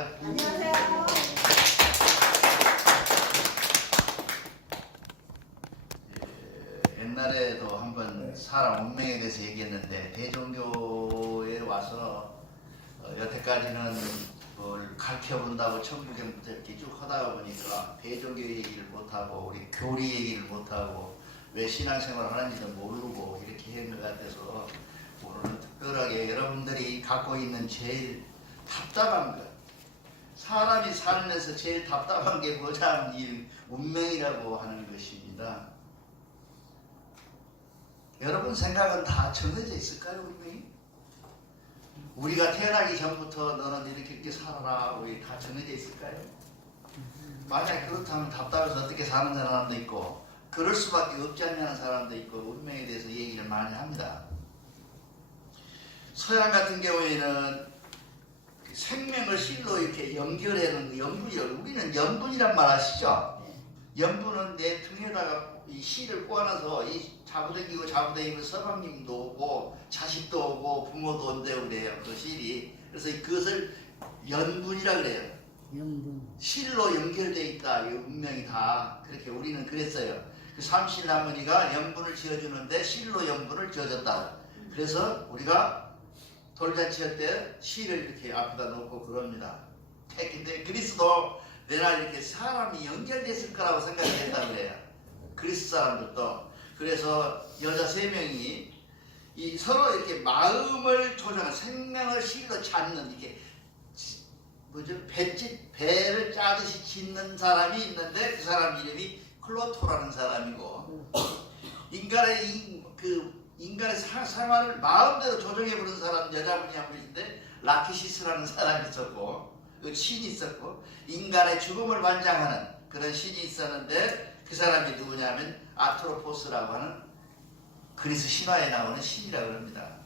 안녕하세요. 옛날에도 한번 사람 운명에 대해서 얘기했는데 대종교에 와서 여태까지는 뭘 가르쳐본다고 천부경부터 이렇게 쭉 하다가 보니까 대종교 얘기를 못하고 우리 교리 얘기를 못하고 왜 신앙생활을 하는지도 모르고 이렇게 하는 것 같아서 오늘은 특별하게 여러분들이 갖고 있는 제일 답답한 것, 사람이 살면서 제일 답답한 게 뭐냐 하면 이 운명이라고 하는 것입니다. 여러분 생각은 다 정해져 있을까요? 운명이? 우리가 태어나기 전부터 너는 이렇게 살아라 우리 다 정해져 있을까요? 만약 그렇다면 답답해서 어떻게 사는 사람도 있고 그럴 수밖에 없지 않냐는 사람도 있고 운명에 대해서 얘기를 많이 합니다. 서양 같은 경우에는 생명을 실로 이렇게 연결하는 연분이라고, 우리는 연분이란 말 아시죠? 연분은 내 등에다가 이 실을 꼬아놔서 이 자부댕기고 서방님도 오고 자식도 오고 부모도 온대요 그래요. 그 실이. 그래서 그것을 연분이라 그래요. 연분. 실로 연결되어 있다. 이 운명이 다. 그렇게 우리는 그랬어요. 그 삼실할머니가 연분을 지어주는데 실로 연분을 지어줬다. 그래서 우리가 돌잔치 할 때 실을 이렇게 앞에다 놓고 그럽니다. 근데 그리스도 내날 이렇게 사람이 연결됐을 거라고 생각했다 그래요. 그리스 사람들도. 그래서 여자 3명이 이 서로 이렇게 마음을 조정한 생명을 실로 찾는 이렇게 뭐죠? 배를 짜듯이 짓는 사람이 있는데 그 사람 이름이 클로토라는 사람이고 인간의 생활을 마음대로 조정해 보는 사람 여자분이 한 분인데 라키시스라는 사람이 있었고 그 신이 있었고 인간의 죽음을 관장하는 그런 신이 있었는데 그 사람이 누구냐면 아트로포스라고 하는 그리스 신화에 나오는 신이라고 합니다.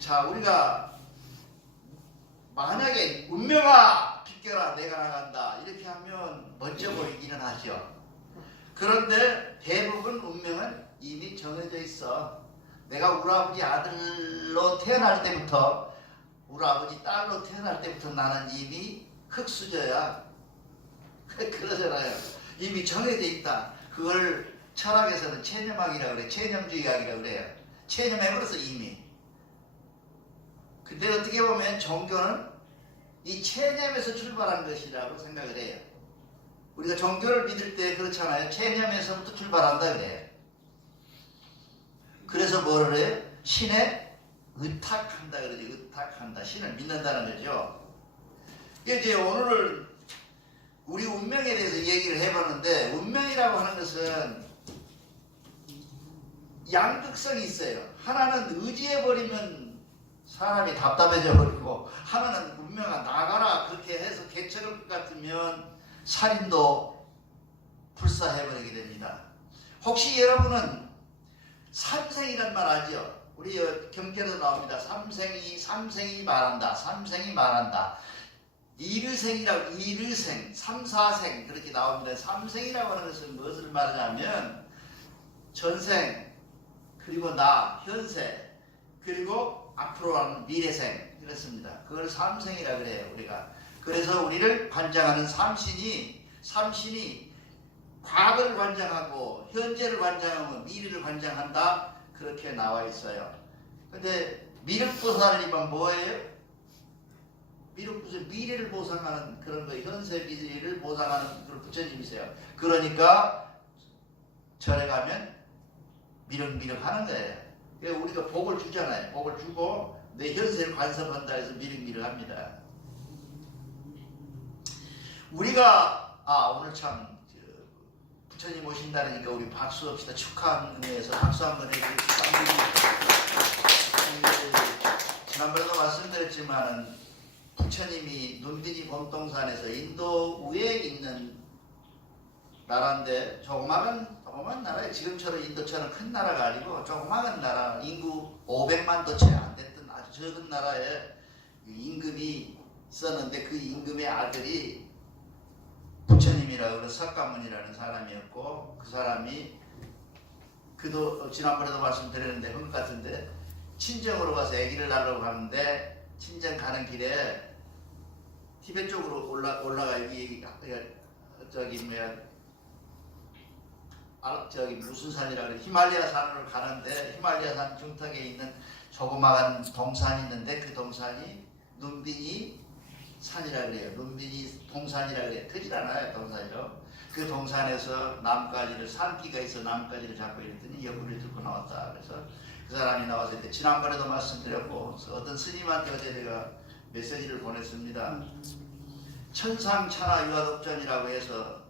자, 우리가 만약에 운명아 비껴라 내가 나간다 이렇게 하면 멋져 보이기는 하죠. 그런데 대부분 운명은 이미 정해져 있어. 내가 우리 아버지 아들로 태어날 때부터 우리 아버지 딸로 태어날 때부터 나는 이미 흙수저야. 그러잖아요. 이미 정해져 있다. 그걸 철학에서는 체념학이라고 그래. 체념주의학이라고 그래요. 체념해버려서 이미. 근데 어떻게 보면 종교는 이 체념에서 출발한 것이라고 생각을 해요. 우리가 종교를 믿을 때 그렇잖아요. 체념에서부터 출발한다 그래요. 그래서 뭐를 해요? 신에 의탁한다 그러지. 의탁한다. 신을 믿는다는 거죠. 이제 오늘 우리 운명에 대해서 얘기를 해봤는데 운명이라고 하는 것은 양극성이 있어요. 하나는 의지해버리면 사람이 답답해져 버리고 하나는 운명아 나가라 그렇게 해서 개척할 것 같으면 살인도 불사해버리게 됩니다. 혹시 여러분은 삼생이란 말 아죠? 우리 경계도 나옵니다. 삼생이 말한다. 삼생이 말한다. 이르생이라고 이르생, 삼사생 그렇게 나옵니다. 삼생이라고 하는 것은 무엇을 말하냐면 전생, 그리고 나, 현세, 그리고 앞으로 하는 미래생 그렇습니다. 그걸 삼생이라 그래요 우리가. 그래서 우리를 관장하는 삼신이 과거를 관장하고 현재를 관장하고 미래를 관장한다 그렇게 나와 있어요. 근데 미륵보살이면 뭐예요? 미륵보살 미래를 보상하는 그런 거, 현세 미래를 보상하는 그런 부처님이세요. 그러니까 절에 가면 미륵미륵 하는 거예요. 그래서 우리가 복을 주잖아요. 복을 주고 내 현세를 관섭한다 해서 미륵미륵 합니다. 우리가 오늘 참 부처님 오신다니까 우리 박수 합시다. 축하하는 의미에서 박수 한번 해주십시오. 지난번에도 말씀드렸지만 부처님이 눈비니 범동산에서 인도 위에 있는 나라인데 조그만 나라에 지금처럼 인도처럼 큰 나라가 아니고 조그만 나라, 인구 500만도 채 안 됐던 아주 적은 나라에 임금이 있었는데 그 임금의 아들이 부처님이라고 하는 석가모니라는 사람이었고 그 사람이 그도 지난번에도 말씀드렸는데 한 것 같은데 친정으로 가서 아기를 낳으려고 하는데 친정 가는 길에 티베트 쪽으로 올라가 여기 저기 뭐야 저기 무슨 산이라 그래 히말라야 산으로 가는데 히말라야 산 중턱에 있는 조그마한 동산이 있는데 그 동산이 눈비니 산이라 그래요. 눈비니 동산이라 그래요. 크질 않아요 동산이요. 그 동산에서 나뭇가지를 산기가 있어 나뭇가지를 잡고 이랬더니 옆구리를 들고 나왔다. 그래서 그 사람이 나와서 이제 지난번에도 말씀드렸고 어떤 스님한테 어제 제가 메시지를 보냈습니다. 천상천하 유화독전이라고 해서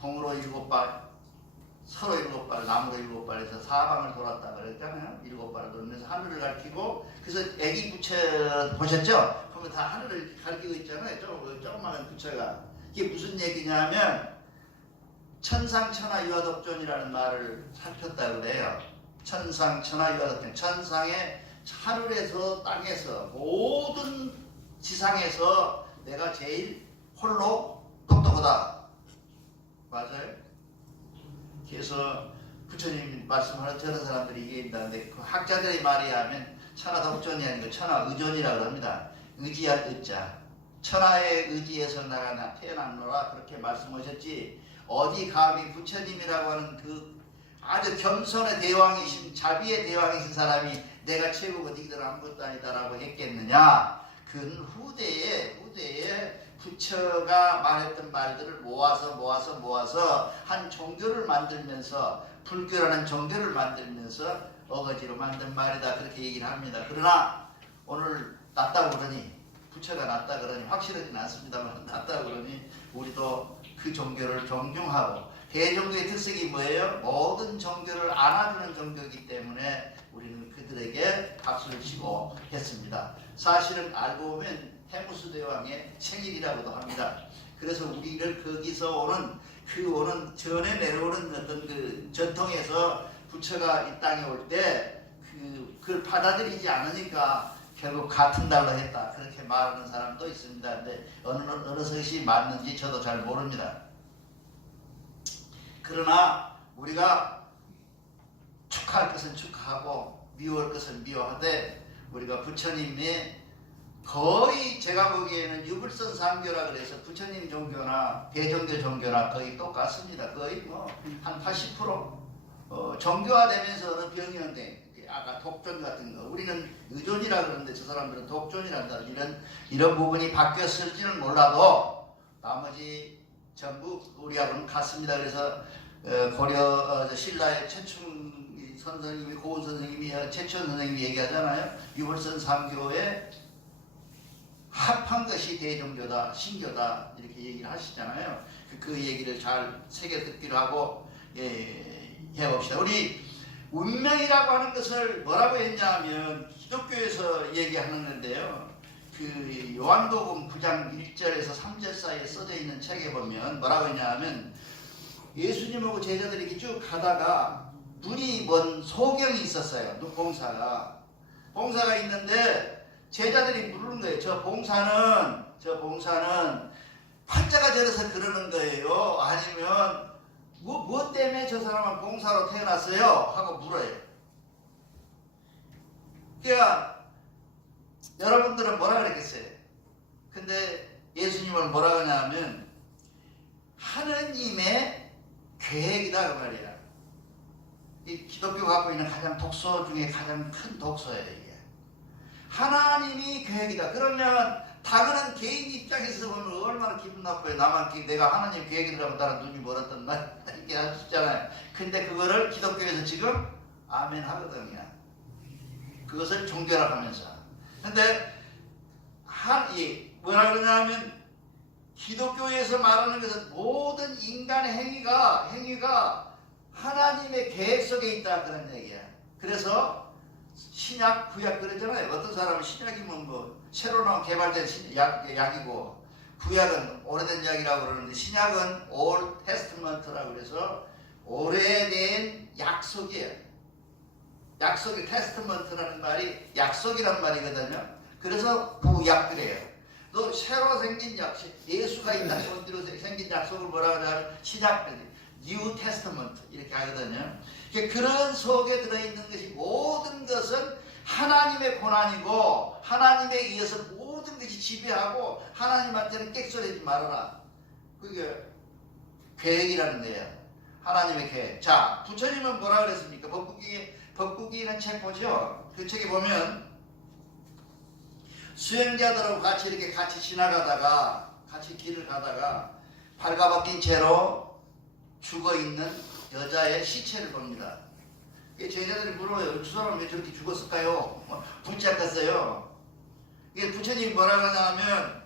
동으로 7발 서로 7발 나무로 7발에서 사방을 돌았다 그랬잖아요. 7발을 돌면서 하늘을 가리키고 그래서 애기 부처 보셨죠? 그러면 다 하늘을 가리키고 있잖아요. 조그마한 부처가 이게 무슨 얘기냐면 천상천하 유화독전이라는 말을 살폈다 그래요. 천상천하 유화독전 천상의 하늘에서 땅에서 모든 지상에서 내가 제일 홀로 똑똑하다. 맞아요? 그래서 부처님 말씀하는 저런 사람들이 얘기한다는데 그 학자들의 말에 하면 천하독전이 아니고 천하의존이라고 합니다. 의지할 의자. 천하의 의지에서 나가 태어났노라 그렇게 말씀하셨지 어디 감히 부처님이라고 하는 그 아주 겸손의 대왕이신 자비의 대왕이신 사람이 내가 최고고 니들 아무것도 아니다라고 했겠느냐. 그는 후대에 부처가 말했던 말들을 모아서 한 종교를 만들면서 불교라는 종교를 만들면서 어거지로 만든 말이다 그렇게 얘기를 합니다. 그러나 오늘 낫다고 그러니 부처가 낫다 그러니 확실하지는 않습니다만 낫다고 그러니 우리도 그 종교를 존중하고 대종교의 특색이 뭐예요? 모든 종교를 안아주는 종교이기 때문에 우리는 그들에게 박수를 치고 했습니다. 사실은 알고 보면 해무수 대왕의 생일이라고도 합니다. 그래서 우리를 거기서 오는 전에 내려오는 어떤 그 전통에서 부처가 이 땅에 올 때 그걸 받아들이지 않으니까 결국 같은 달로 했다 그렇게 말하는 사람도 있습니다. 근데 어느 것이 맞는지 저도 잘 모릅니다. 그러나 우리가 축하할 것은 축하하고 미워할 것은 미워하되 우리가 부처님의 거의 제가 보기에는 유불선 삼교라 그래서 부처님 종교나 대종교 종교나 거의 똑같습니다. 거의 뭐 한 80% 종교화되면서 어느 병영된 아까 독존 같은 거 우리는 의존이라 그러는데 저 사람들은 독존이란다. 이런 부분이 바뀌었을지는 몰라도 나머지 전부 우리하고는 같습니다. 그래서 고려 신라의 최충 선생님이 고은 선생님이 최춘 선생님이 얘기하잖아요. 유불선 삼교에 합한 것이 대종교다, 신교다 이렇게 얘기를 하시잖아요. 그 얘기를 잘 새겨 듣기로 하고 해봅시다. 우리 운명이라고 하는 것을 뭐라고 했냐면 기독교에서 얘기하는 건데요. 그 요한복음 9장 1절에서 3절 사이에 써져 있는 책에 보면 뭐라고 했냐면 예수님하고 제자들이 이렇게 쭉 가다가 눈이 먼 소경이 있었어요. 봉사가 있는데 제자들이 물은 거예요. 저 봉사는 팔자가 저래서 그러는 거예요? 아니면 뭐 때문에 저 사람은 봉사로 태어났어요? 하고 물어요. 그러니까 여러분들은 뭐라 그랬겠어요? 근데 예수님은 뭐라 그러냐면 하느님의 계획이다 그 말이야. 이 기독교가 갖고 있는 가장 독소 중에 가장 큰 독소예요 이게. 하나님이 계획이다. 그러면 당연한 개인 입장에서 보면 얼마나 기분 나빠요. 나만 내가 하나님 계획이라고 나랑 눈이 멀었던 말 이렇게 하시잖아요. 근데 그거를 기독교에서 지금 아멘 하거든요. 그것을 종교라고 하면서. 근데 뭐라 그러냐면 기독교에서 말하는 것은 모든 인간의 행위가 하나님의 계획 속에 있다 그런 얘기야. 그래서 신약, 구약 그러잖아요. 어떤 사람은 신약이면 뭐 새로 나온 개발된 약이고 구약은 오래된 약이라고 그러는데 신약은 Old Testament라고 그래서 오래된 약속이에요. 약속이 테스트먼트라는 말이 약속이란 말이거든요. 그래서 구약이래요. 또 새로 생긴 약속, 예수가 이 땅에 온 뒤로 생긴 약속을 뭐라고 하냐면 신약, New Testament 이렇게 하거든요. 그런 속에 들어있는 것이 모든 것은 하나님의 고난이고 하나님에 의해서 모든 것이 지배하고 하나님한테는 객설하지 말아라. 그게 계획이라는 거예요. 하나님의 계획. 자, 부처님은 뭐라 그랬습니까? 법국이라는 책 보죠? 그 책에 보면 수행자들하고 같이 이렇게 같이 지나가다가 같이 길을 가다가 발가벗긴 채로 죽어있는 여자의 시체를 봅니다. 제자들이 물어요. 저 사람 왜 저렇게 죽었을까요? 붙잡았어요. 이게 부처님이 뭐라 그러냐면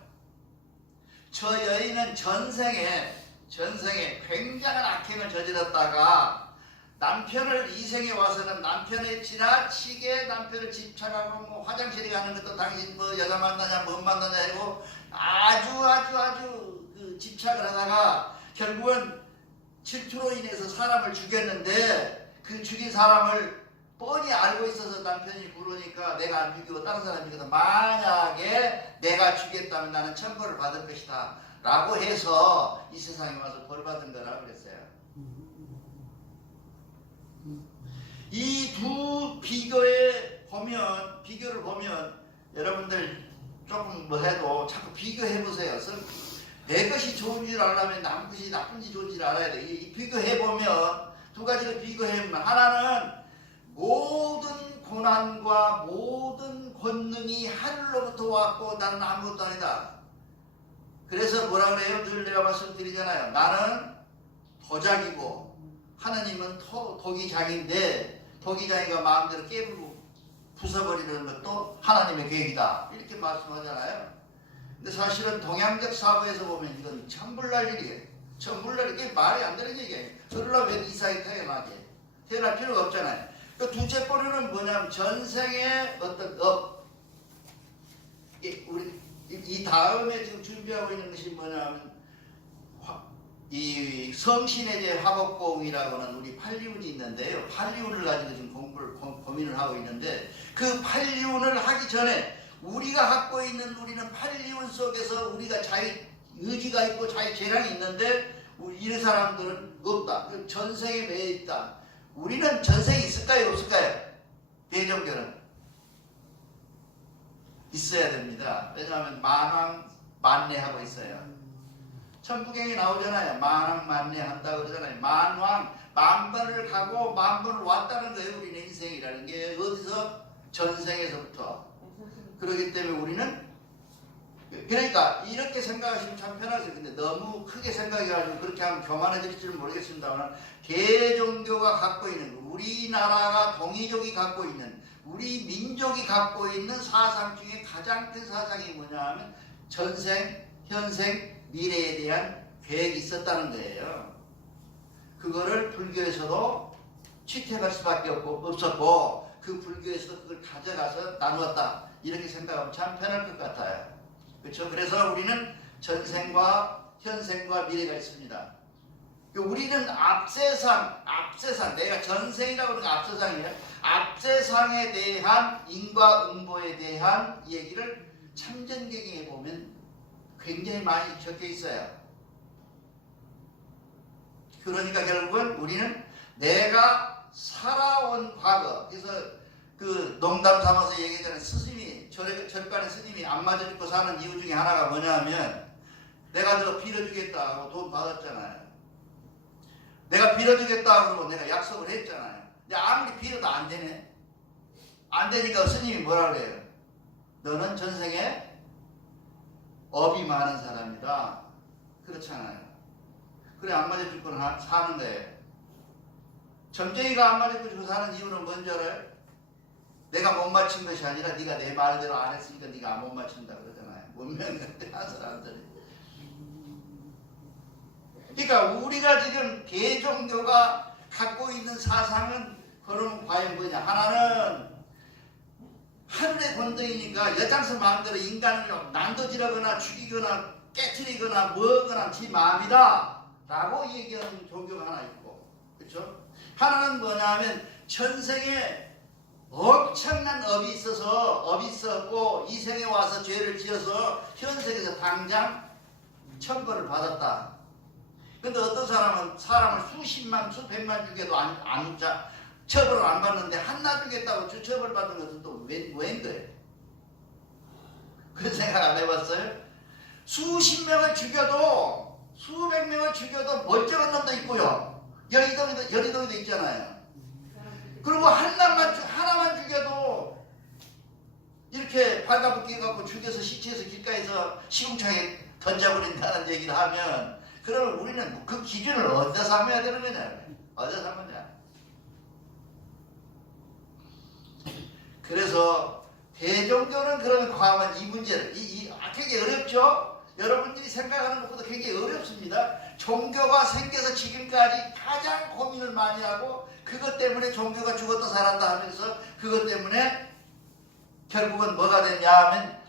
저 여인은 전생에 굉장한 악행을 저질렀다가 남편을 이생에 와서는 남편에 지나치게 남편을 집착하고 뭐 화장실에 가는 것도 당신 뭐 여자 만나냐 못 만나냐 하고 아주 그 집착을 하다가 결국은 질투로 인해서 사람을 죽였는데 그 죽인 사람을 뻔히 알고 있어서 남편이 부르니까 내가 안 죽이고 다른 사람이 죽여서 만약에 내가 죽였다면 나는 천벌을 받을 것이다 라고 해서 이 세상에 와서 벌 받은 거라 그랬어요. 이 두 비교를 보면 여러분들 조금 뭐 해도 자꾸 비교해 보세요. 내 것이 좋은 줄 알려면 남 것이 나쁜지 좋은지 알아야 돼. 이 비교해 보면 두 가지를 비교해 보면 하나는 모든 고난과 모든 권능이 하늘로부터 왔고 나는 아무것도 아니다. 그래서 뭐라 그래요? 늘 내가 말씀드리잖아요. 나는 도자기고 하나님은 도기장인데 도기장이가 마음대로 깨부고 부숴버리는 것도 하나님의 계획이다. 이렇게 말씀하잖아요. 근데 사실은 동양적 사고에서 보면 이건 천불날 일이에요. 천불날 이게 말이 안 되는 얘기예요. 그러려면 왜 이삭이 태어날 필요가 없잖아요. 그 둘째 뿌리는 뭐냐면 전생의 어떤 우리 이 다음에 지금 준비하고 있는 것이 뭐냐면 이 성신에 대해 화법공이라고는 우리 판리운이 있는데요. 판리운을 가지고 지금 고민을 하고 있는데 그 판리운을 하기 전에 우리가 갖고 있는 우리는 판리운 속에서 우리가 자유 의지가 있고 자유 재량이 있는데 이런 사람들은 없다. 전생에 매여 있다. 우리는 전생이 있을까요? 없을까요? 대종교는 있어야 됩니다. 왜냐하면 만왕 만내하고 있어요. 천부경에 나오잖아요. 만왕 만내한다고 그러잖아요. 만왕 만번을 가고 만번을 왔다는 거예요. 우리는 인생이라는 게 어디서? 전생에서부터. 그렇기 때문에 우리는 그러니까 이렇게 생각하시면 참 편하세요. 근데 너무 크게 생각해가지고 그렇게 하면 교만해질지는 모르겠습니다만 대종교가 갖고 있는 우리나라가 동이족이 갖고 있는 우리 민족이 갖고 있는 사상 중에 가장 큰 사상이 뭐냐 하면 전생, 현생, 미래에 대한 계획이 있었다는 거예요. 그거를 불교에서도 취택할 수밖에 없었고 그 불교에서도 그걸 가져가서 나누었다. 이렇게 생각하면 참 편할 것 같아요. 그렇죠? 그래서 우리는 전생과 현생과 미래가 있습니다. 우리는 앞세상 내가 전생이라고 하는 게 앞세상이에요. 앞세상에 대한 인과응보에 대한 얘기를 참전경에 보면 굉장히 많이 적혀 있어요. 그러니까 결국은 우리는 내가 살아온 과거, 그래서 그 농담 삼아서 얘기하자면 스님이 절간의 스님이 안 맞아 죽고 사는 이유 중에 하나가 뭐냐면 내가 너 빌어주겠다 하고 돈 받았잖아요. 내가 빌어주겠다 그러고 내가 약속을 했잖아요. 근데 아무리 빌어도 안 되네. 안 되니까 스님이 뭐라 그래요? 너는 전생에 업이 많은 사람이다. 그렇잖아요. 그래 안 맞아 죽고 사는 거예요. 점쟁이가 안 맞아 죽고 사는 이유는 뭔지 알아요? 내가 못 맞춘 것이 아니라 네가 내 말대로 안 했으니까 네가 못 맞춘다 그러잖아요. 문명한 사람들이. 그러니까 우리가 지금 대종교가 갖고 있는 사상은 그럼 과연 뭐냐? 하나는 하늘의 권능이니까 여장서 마음대로 인간을 난도질하거나 죽이거나 깨트리거나 뭐거나 지 마음이다 라고 얘기하는 종교가 하나 있고, 그렇죠? 하나는 뭐냐 하면 전생에 엄청난 업이 있었고 이 생에 와서 죄를 지어서 현생에서 당장 천벌을 받았다. 근데 어떤 사람을 수십만 수백만 죽여도 처벌을 안 받는데 한나 죽였다고 처벌 받는 것은 또 웬 거예요? 그런 생각 안 해봤어요? 수십 명을 죽여도 수백 명을 죽여도 멀쩡한 놈도 있고요. 여의도에도 있잖아요. 그리고 하나만 죽여도 이렇게 발가벗기 갖고 죽여서 시체에서 길가에서 시궁창에 던져버린다는 얘기를 하면 그러면 우리는 그 기준을 어디서 삼아야 되는 거냐? 어디서 삼느냐? 그래서 대종교는 그런 과감한 이 문제를 굉장히 어렵죠? 여러분들이 생각하는 것보다 굉장히 어렵습니다. 종교가 생겨서 지금까지 가장 고민을 많이 하고 그것 때문에 종교가 죽었다 살았다 하면서 그것 때문에 결국은 뭐가 되냐 하면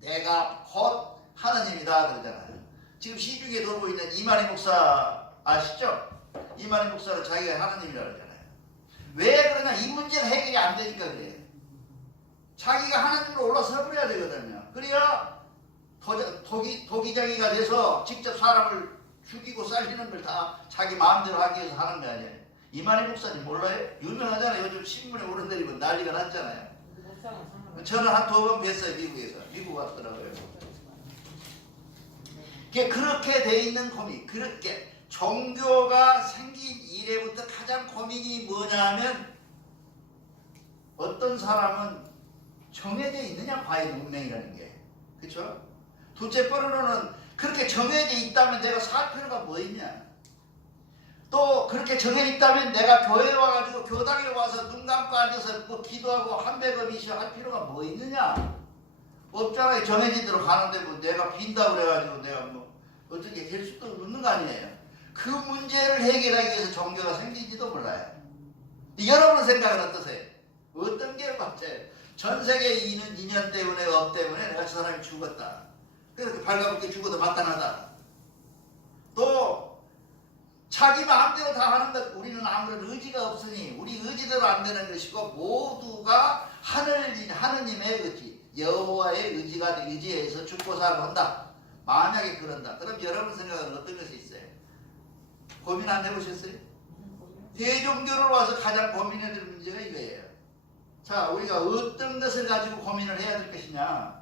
내가 곧 하느님이다 그러잖아요. 지금 시중에 돌고 있는 이만희 목사 아시죠? 이만희 목사는 자기가 하느님이라 그러잖아요. 왜 그러냐? 이 문제가 해결이 안 되니까 그래요. 자기가 하나님으로 올라서 버려야 되거든요. 그래야 도기장이가 돼서 직접 사람을 죽이고 살리는 걸 다 자기 마음대로 하기 위해서 하는 거 아니에요. 이만희 목사님 몰라요? 유명하잖아요. 요즘 신문에 오르내리고 난리가 났잖아요. 저는 한 2번 뵀어요. 미국에서. 미국 왔더라고요. 그렇게 돼 있는 고민. 그렇게 종교가 생긴 이래부터 가장 고민이 뭐냐 하면 어떤 사람은 정해져 있느냐 과연 운명이라는 게. 그렇죠? 둘째 번으로는 그렇게 정해져 있다면 내가 살 필요가 뭐 있냐. 또 그렇게 정해져 있다면 내가 교회에 와가지고 교당에 와서 눈 감고 앉아서 뭐 기도하고 한백음이시 할 필요가 뭐 있느냐. 없잖아요. 정해진 대로 가는데 뭐 내가 빈다고 그래가지고 내가 뭐 어떻게 될 수도 없는 거 아니에요. 그 문제를 해결하기 위해서 종교가 생긴지도 몰라요. 여러분 생각은 어떠세요? 어떤 게 맞아요? 전 세계에 있는 인연 때문에 업 때문에 내가 저 사람이 죽었다. 그렇게 발가벗게 죽어도 마땅하다. 또 자기 마음대로 다 하는 것 우리는 아무런 의지가 없으니 우리 의지대로 안 되는 것이고 모두가 하느님의 의지 여호와의 의지에서 죽고 살고 한다. 만약에 그런다. 그럼 여러분 생각은 어떤 것이 있어요? 고민 안 해보셨어요? 대종교를 와서 가장 고민해야 될 문제가 이거예요. 자, 우리가 어떤 것을 가지고 고민을 해야 될 것이냐.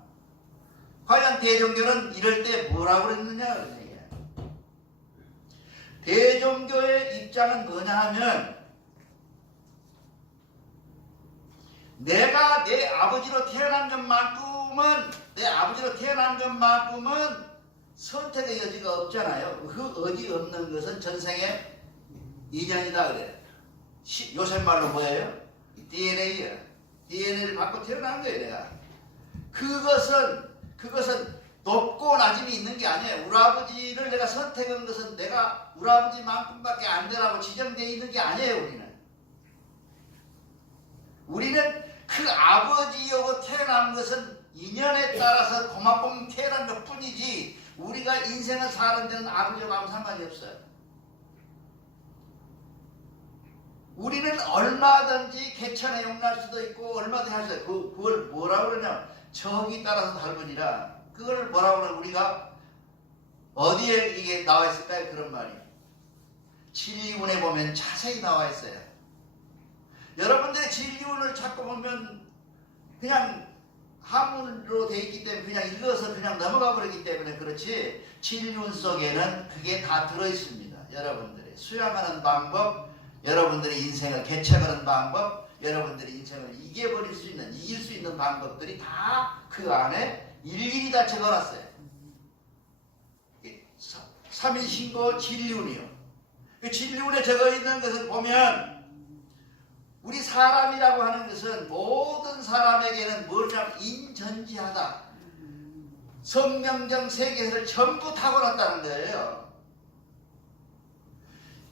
과연 대종교는 이럴 때 뭐라고 그랬느냐 그런 얘기예요. 대종교의 입장은 뭐냐 하면 내가 내 아버지로 태어난 것만큼은 선택의 여지가 없잖아요. 그 여지 없는 것은 전생의 인연이다 그래요. 요새 말로 뭐예요? DNA예요. DNA를 받고 태어난 거예요, 내가. 그것은 높고 낮음이 있는 게 아니에요. 우리 아버지를 내가 선택한 것은 내가 우리 아버지만큼밖에 안 되라고 지정되어 있는 게 아니에요, 우리는 그 아버지여고 태어난 것은 인연에 따라서 고맙고 태어난 것 뿐이지 우리가 인생을 사는 데는 아버지하고 아무 상관이 없어요. 우리는 얼마든지 개천에 용날 수도 있고 얼마든지 할 수 있어요. 그걸 뭐라고 그러냐? 정이 따라서 다르니라. 그걸 뭐라고 그러냐? 우리가 어디에 이게 나와 있을까요? 그런 말이. 진리운에 보면 자세히 나와 있어요. 여러분들의 진리운을 찾고 보면 그냥 한문으로 되어 있기 때문에 그냥 읽어서 그냥 넘어가 버리기 때문에 그렇지 진리운 속에는 그게 다 들어있습니다. 여러분들이 수양하는 방법, 여러분들의 인생을 개척하는 방법, 여러분들의 인생을 이길 수 있는 방법들이 다 그 안에 일일이 다 적어놨어요. 3일신고 진리운이요. 그 진리운에 적어있는 것을 보면 우리 사람이라고 하는 것은 모든 사람에게는 뭐냐면 인전지하다. 성명정 세계를 전부 타고났다는 거예요.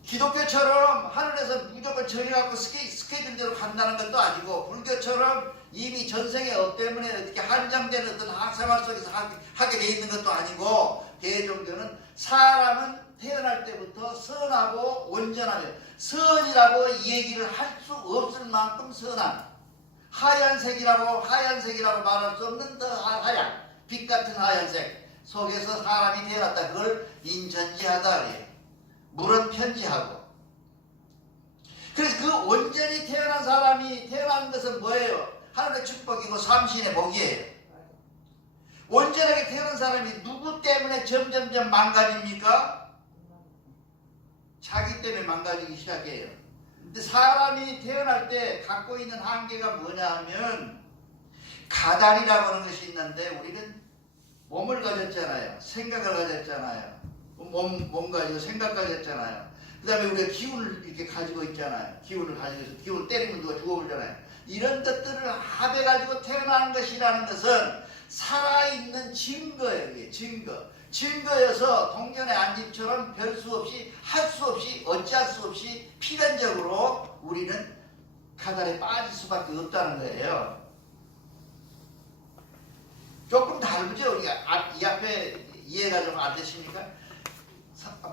기독교처럼 하늘에서 무조건 정해갖고 스케줄대로 간다는 것도 아니고 불교처럼 이미 전생의 업 때문에 어떻게 한정된 어떤 생활 속에서 하게 돼 있는 것도 아니고 대종교는 사람은 태어날 때부터 선하고 온전하며 선이라고 이 얘기를 할 수 없을 만큼 선한 하얀색이라고 말할 수 없는 더 하얀 빛 같은 하얀색 속에서 사람이 태어났다. 그걸 인전지하다 그래요. 물은 편지하고. 그래서 그 온전히 태어난 사람이 태어난 것은 뭐예요? 하늘의 축복이고 삼신의 복이에요. 온전하게 태어난 사람이 누구 때문에 점점점 망가집니까? 자기 때문에 망가지기 시작해요. 근데 사람이 태어날 때 갖고 있는 한계가 뭐냐 하면 가달이라고 하는 것이 있는데 우리는 몸을 가졌잖아요. 생각을 가졌잖아요. 몸 가지고 생각 가졌잖아요. 그 다음에 우리가 기운을 이렇게 가지고 있잖아요. 기운을 가지고 있어서 기운을 때리면 누가 죽어버리잖아요. 이런 것들을 합해가지고 태어나는 것이라는 것은 살아있는 증거예요. 증거여서 동전의 안집처럼 별 수 없이 할 수 없이 어찌할 수 없이 필연적으로 우리는 가달에 빠질 수밖에 없다는 거예요. 조금 다르죠? 이 앞에 이해가 좀 안 되십니까?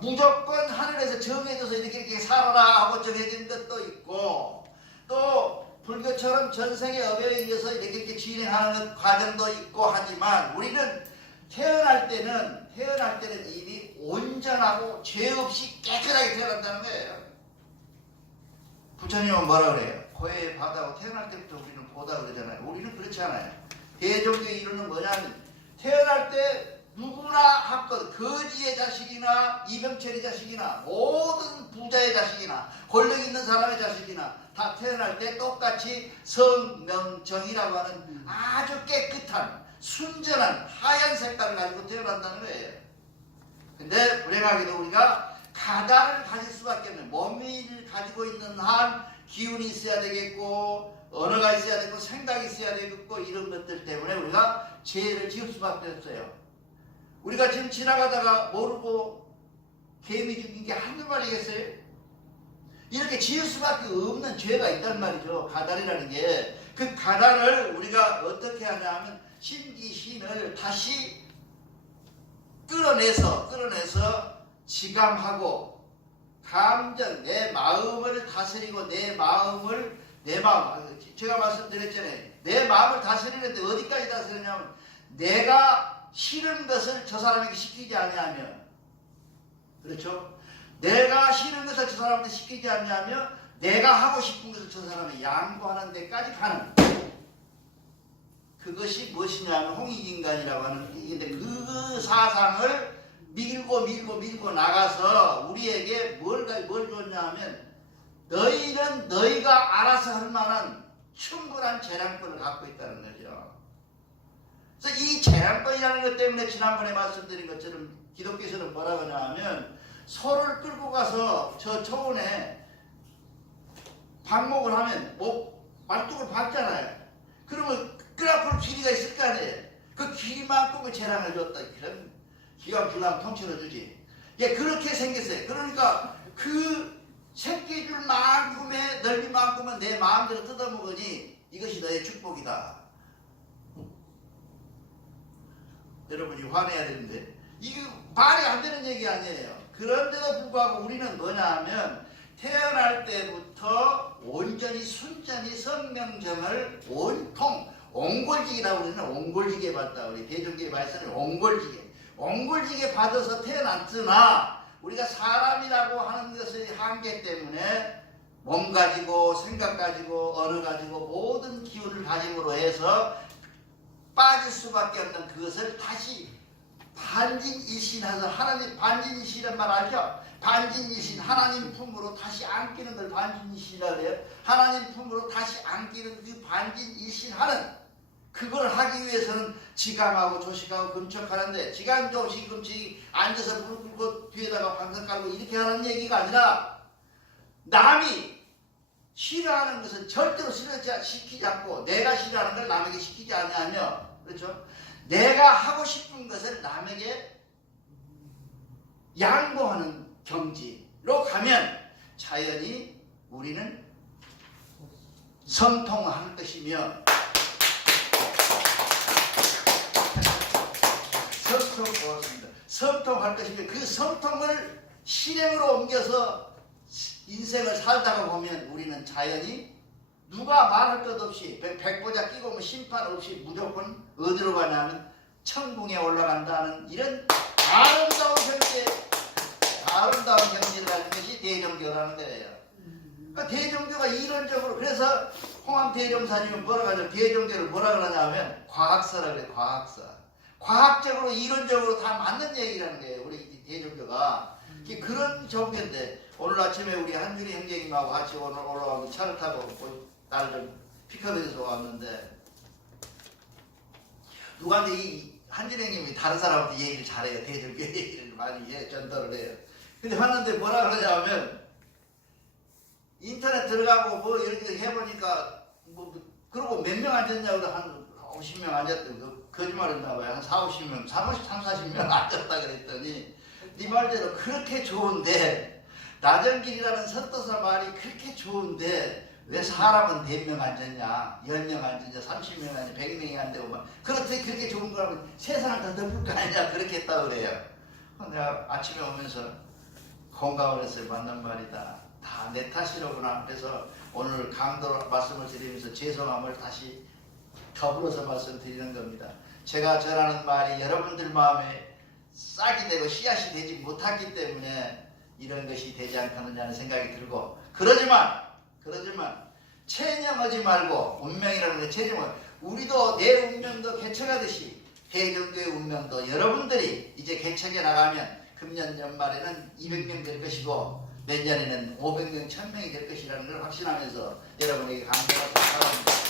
무조건 하늘에서 정해져서 이렇게 살아라 하고 정해진 것도 있고 또 불교처럼 전생의 업에 의해서 이렇게 진행하는 과정도 있고 하지만 우리는 태어날 때는 이미 온전하고 죄 없이 깨끗하게 태어난다는 거예요. 부처님은 뭐라 그래요? 고해의 바다고 태어날 때부터 우리는 보다 그러잖아요. 우리는 그렇지 않아요. 대종교의 이론은 뭐냐면 태어날 때 누구나 합건 거지의 자식이나 이병철의 자식이나 모든 부자의 자식이나 권력 있는 사람의 자식이나 다 태어날 때 똑같이 성명정이라고 하는 아주 깨끗한 순전한 하얀 색깔을 가지고 태어난다는 거예요. 근데 불행하게도 우리가 가달을 가질 수밖에 없는 몸을 가지고 있는 한 기운이 있어야 되겠고 언어가 있어야 되고 생각이 있어야 되겠고 이런 것들 때문에 우리가 죄를 지을 수밖에 없어요. 우리가 지금 지나가다가 모르고 개미 죽인 게 한두 마리겠어요? 이렇게 지을 수밖에 없는 죄가 있단 말이죠. 가달이라는 게. 그 가달을 우리가 어떻게 하냐 하면 신기신을 다시 끌어내서 지감하고 감정, 내 마음을 다스리고 내 마음 제가 말씀드렸잖아요. 내 마음을 다스리는데 어디까지 다스리냐면 내가 싫은 것을 저 사람에게 시키지 아니하면, 그렇죠? 내가 싫은 것을 저 사람한테 시키지 않냐면 내가 하고 싶은 것을 저 사람에 양보하는 데까지 가는, 그것이 무엇이냐면 홍익인간이라고 하는 얘기인데 그 사상을 밀고 나가서 우리에게 뭘 줬냐면 너희는 너희가 알아서 할 만한 충분한 재량권을 갖고 있다는 거죠. 그래서 이 재량권이라는 것 때문에 지난번에 말씀드린 것처럼 기독교에서는 뭐라고 하냐면 소를 끌고 가서 저 초원에 방목을 하면 말뚝을 박잖아요. 그러면 그 앞으로 길이가 있을 거 아니에요. 그 길이만큼의 재량을 줬다. 그럼 기가 불나면 통째로 주지. 예, 그렇게 생겼어요. 그러니까 그 새끼줄만큼의 넓이만큼은 내 마음대로 뜯어먹으니 이것이 너의 축복이다. 여러분이 화내야 되는데 이게 말이 안 되는 얘기 아니에요. 그런데도 불구하고 우리는 뭐냐 하면 태어날 때부터 온전히 순전히 성명정을 온통 옹골지기라고 그러는 옹골지게 받다. 우리 대종교의 말씀을 옹골지게 받아서 태어났으나 우리가 사람이라고 하는 것의 한계 때문에 몸 가지고 생각 가지고 언어 가지고 모든 기운을 가짐으로 해서 빠질 수밖에 없는 그것을 다시 반진일신해서 하나님, 반진일신이란 말 알죠? 반진일신, 하나님 품으로 다시 안기는 걸 반진일신이라고 해요. 하나님 품으로 다시 안기는 그 반진일신하는, 그걸 하기 위해서는 지감하고 조식하고 금척하는데, 지감 조식 금칙 앉아서 무릎 꿇고 뒤에다가 방석 깔고 이렇게 하는 얘기가 아니라 남이 싫어하는 것은 절대로 시키지 않고 내가 싫어하는 걸 남에게 시키지 아니하며, 그렇죠? 내가 하고 싶은 것을 남에게 양보하는 경지로 가면 자연히 우리는 성통할 것이며 성통할 것이며 그 성통을 실행으로 옮겨서 인생을 살다가 보면 우리는 자연히 누가 말할 것 없이 백보자 끼고 뭐 심판 없이 무조건 어디로 가냐면 천궁에 올라간다는 이런 아름다운 경지를 가진 것이 대종교라는 거예요. 그러니까 대종교가 이론적으로, 그래서 홍암 대종사님은 뭐라고 하죠? 대종교를 뭐라 그러냐면 과학서라고 해요. 과학적으로 이론적으로 다 맞는 얘기라는 거예요. 우리 대종교가 그런 종교인데 오늘 아침에 우리 한준이 형제님하고 같이 오늘 올라와서 차를 타고 나를 좀 픽업해서 왔는데 누구한테 이 한준이 형님이 다른 사람한테 얘기를 잘해요. 대종교 얘기를 많이 해 전달을 해요. 근데 왔는데 뭐라 그러냐면 인터넷 들어가고 뭐 이렇게 해보니까 뭐 그러고 몇 명 앉았냐고 한 50명 앉았대. 거짓말했나 봐요. 한 40명, 40명 앉았다 그랬더니 네 말대로 그렇게 좋은데 나정길이라는 선도사 말이 그렇게 좋은데 왜 사람은 4명 앉았냐, 10명 앉았냐, 30명 앉았냐, 100명이 앉고 막 그렇게 좋은 거라면 세상을 다 덮을 거 아니냐 그렇게 했다고 그래요. 내가 아침에 오면서 공감을 했어요. 맞는 말이다. 다 내 탓이로구나. 그래서 오늘 강도 말씀을 드리면서 죄송함을 다시 더불어서 말씀드리는 겁니다. 제가 전하는 말이 여러분들 마음에 싹이 되고 씨앗이 되지 못했기 때문에 이런 것이 되지 않겠느냐는 생각이 들고 그러지만 체념하지 말고 운명이라는 게 체념을 우리도 내 운명도 개척하듯이 대종교의 운명도 여러분들이 이제 개척해 나가면 금년 연말에는 200명 될 것이고 내년에는 500명, 1000명이 될 것이라는 걸 확신하면서 여러분에게 강조하고 바랍니다.